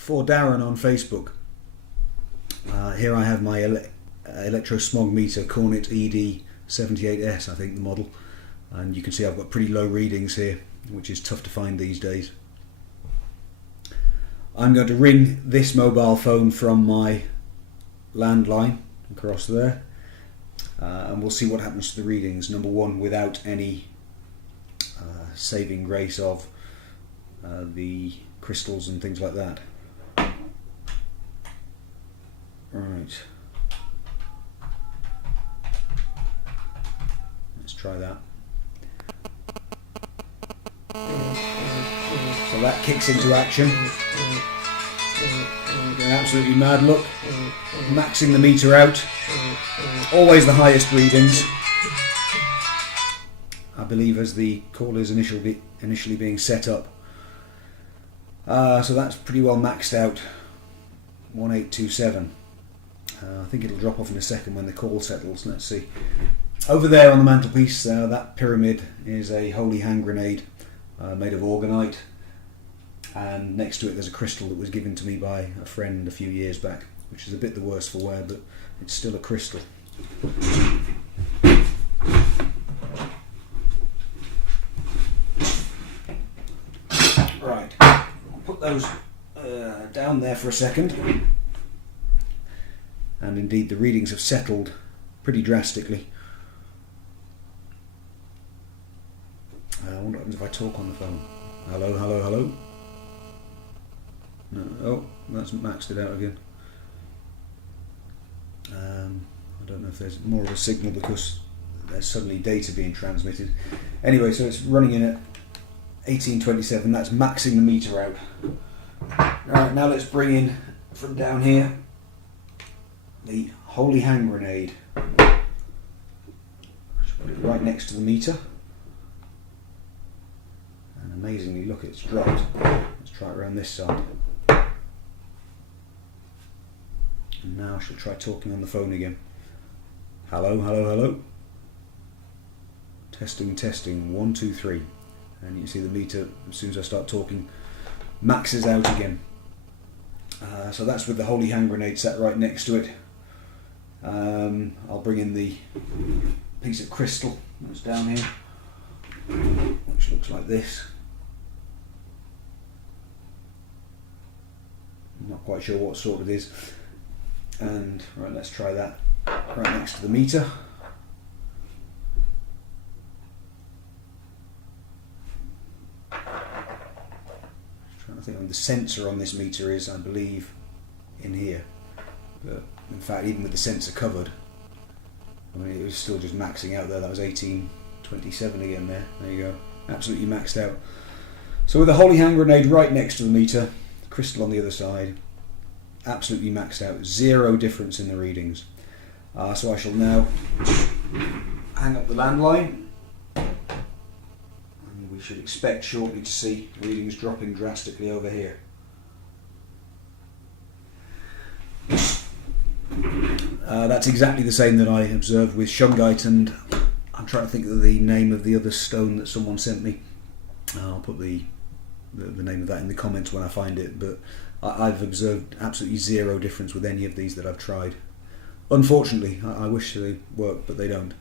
for Darren on Facebook. Here I have my electro smog meter, Cornet ED78 I think the model, and you can see I've got pretty low readings here, which is tough to find these days. I'm going to ring this mobile phone from my landline across there, and we'll see what happens to the readings. Number one, without any saving grace of the crystals and things like that. Right, let's try that. So that kicks into action. An absolutely mad look, maxing the meter out, always the highest readings, I believe, as the call is initially being set up. So that's pretty well maxed out, 1827. I think it'll drop off in a second when the call settles. Let's see. Over there on the mantelpiece, that pyramid is a holy hand grenade made of Orgonite, and next to it there's a crystal that was given to me by a friend a few years back, which is a bit the worse for wear, but it's still a crystal. Right, I'll put those down there for a second, and indeed the readings have settled pretty drastically. I wonder what happens if I talk on the phone. Hello, hello, hello. No, oh, that's maxed it out again. I don't know if there's more of a signal because there's suddenly data being transmitted. Anyway, so it's running in at 1827. That's maxing the meter out. Alright, now let's bring in from down here the holy hand grenade. I should put it right next to the meter. And amazingly, look, it's dropped. Let's try it around this side. And now I shall try talking on the phone again. Hello, hello, hello. Testing, testing, 1, 2, 3. And you see the meter, as soon as I start talking, maxes out again. So that's with the holy hand grenade set right next to it. I'll bring in the piece of crystal that's down here, which looks like this. I'm not quite sure what sort it is. And right, let's try that right next to the meter. Trying to think when the sensor on this meter is, I believe, in here. But in fact, even with the sensor covered, I mean, it was still just maxing out there. That was 1827 again there. There you go. Absolutely maxed out. So with the holy hand grenade right next to the meter, crystal on the other side, absolutely maxed out, zero difference in the readings. So I shall now hang up the landline, and we should expect shortly to see readings dropping drastically over here. That's exactly the same that I observed with shungite, and I'm trying to think of the name of the other stone that someone sent me. I'll put the name of that in the comments when I find it, but I've observed absolutely zero difference with any of these that I've tried. Unfortunately, I wish they worked, but they don't.